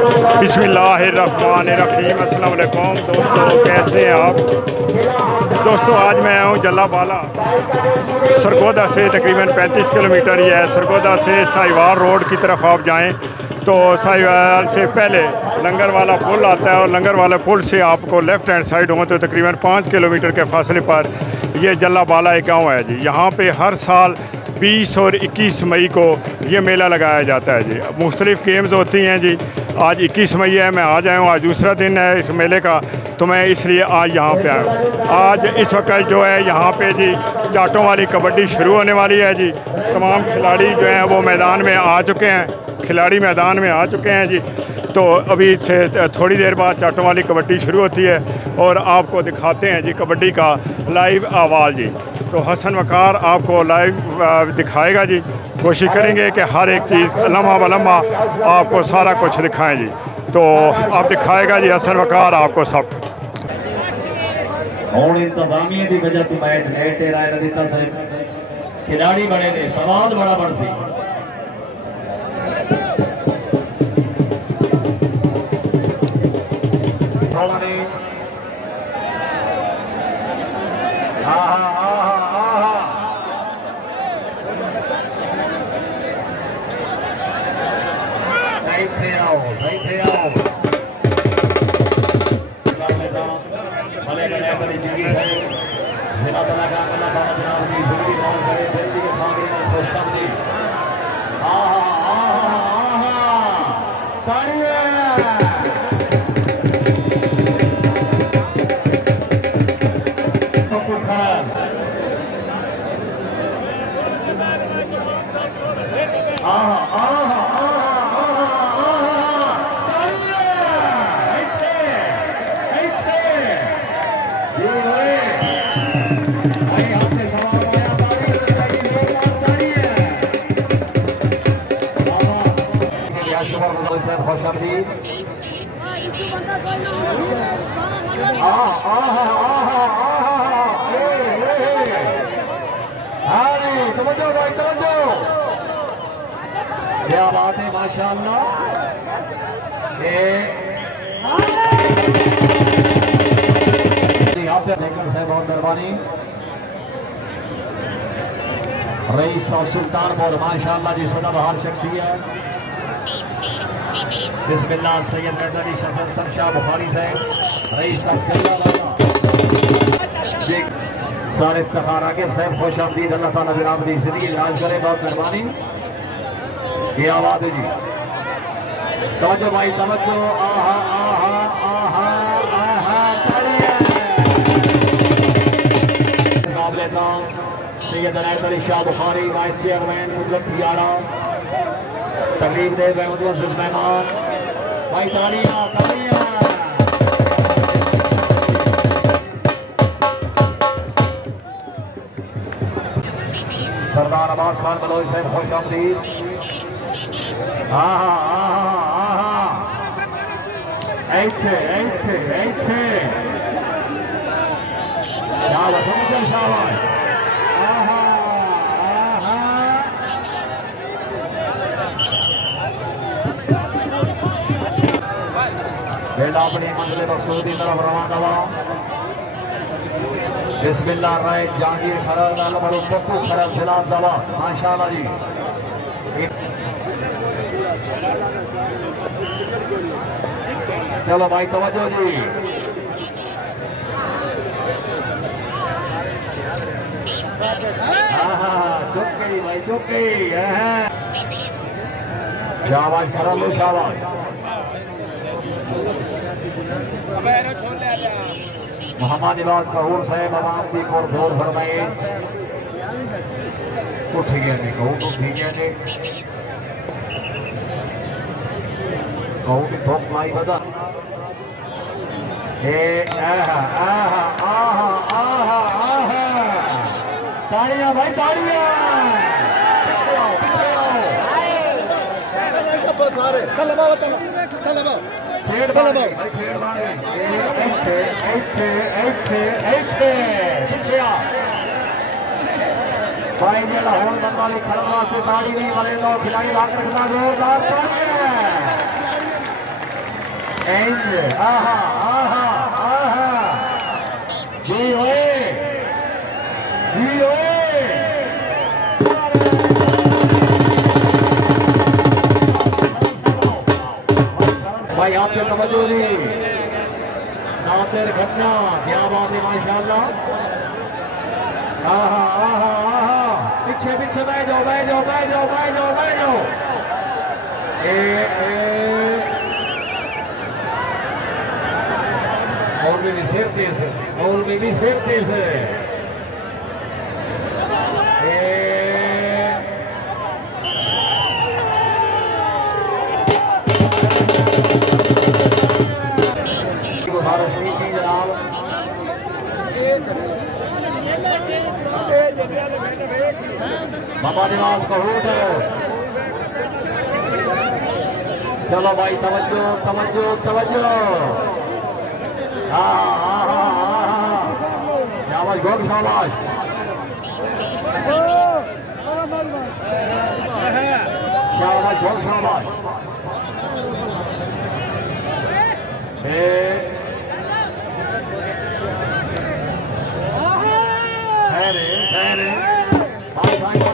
बिस्मिल्लाहिर्रहमानिर्रहीम। अस्सलाम वालेकुम दोस्तों, कैसे हैं आप दोस्तों। आज मैं आया हूँ जलाबाला। सरगोदा से तकरीबन 35 किलोमीटर ही है। सरगोदा से साहिवाल रोड की तरफ आप जाएं तो साहिवाल से पहले लंगर वाला पुल आता है और लंगर वाला पुल से आपको लेफ़्ट हैंड साइड हो तो तकरीबन 5 किलोमीटर के फासले पर ये जलाबाला एक गाँव है जी। यहाँ पे हर साल 20 और 21 मई को ये मेला लगाया जाता है जी। मुख्तलिफ़ गेम्स होती हैं जी। आज 21 मई है, मैं आज आया हूँ, आज दूसरा दिन है इस मेले का, तो मैं इसलिए आज यहाँ पे आया हूँ। आज इस वक्त जो है यहाँ पे जी जाटों वाली कबड्डी शुरू होने वाली है जी। तमाम खिलाड़ी जो हैं वो मैदान में आ चुके हैं, खिलाड़ी मैदान में आ चुके हैं जी। तो अभी से थोड़ी देर बाद जाटों वाली कबड्डी शुरू होती है और आपको दिखाते हैं जी कबड्डी का लाइव आवाज़ जी। तो हसन वकार आपको लाइव दिखाएगा जी। कोशिश करेंगे कि हर एक चीज़ लम्हा ब लम्हा आपको सारा कुछ दिखाएं जी। तो आप दिखाएगा जी हसन वकार आपको सब। और इंतजामिया की वजह तो मैच लेट राय दिता साहब खिलाड़ी बड़े ने सवाल बड़ा बड़ सी। क्या बात है माशाअल्लाह। बहुत मेहरबानी रईस और सुल्तानपुर माशाअल्लाह जी सदाबहार शख्सियत। बिस्मिल्लाह सैयद मैदानी शफर शाह बुखारी साहब रईस सारे इफ्तिखार आगे साहब खुश आमदीद। अल्लाह ताला जनाब दी जिंदगी दराज करे। बहुत मेहरबानी। ये आवाज़ है जी। तवज्जो भाई तवज्जो। आहा आहा आहा आहा सैयद अनायत अली शाह बुखारी वाइस चेयरमैन कुदरत थियारा तकलीफ दे मेहमान भाई तालियां तालियां। सरदार अब्बास खान बलोच साहब खुश आमदीद। बेटा अपनी मंजिल मकसूद की तरफ रवाना हुआ। बिस्मिल्लाह राय जहांगीर खरल नंबर पप्पू खरल जिला दवा माशाअल्लाह जी। चलो भाई तवज्जो जी। चुप गई भाई चुप गई। शाबाश कर लो शाबाश। मोहम्मद इबाद कहूर साहब अवाम की कोर जोर फरमाए। उठ गया ने कहूँ उठ गया ने कहूँ की थोक लाई बदा। तालियां भाई तालियां। भाई ने लाहौर बंगाली खड़वा से ताड़ी नहीं वाले लोग खिलाड़ी लाख रखना जोरदार आहा आहा आहा जी ओए भाई आपके तवज्जो जी नादिर घटना क्या बात है माशाल्लाह आहा आहा आहा पीछे पीछे बैठ जाओ बैठ जाओ बैठ जाओ बैठ जाओ बैठ जाओ और भी शेर तेज है और भी शेर तेज है जनाब बाबा निवास बहुत चलो भाई तवज्जो तवज्जो तवज्जो शाबाश गोल शाबाश शाबाश गोल शाबाश ठहरे ठहरे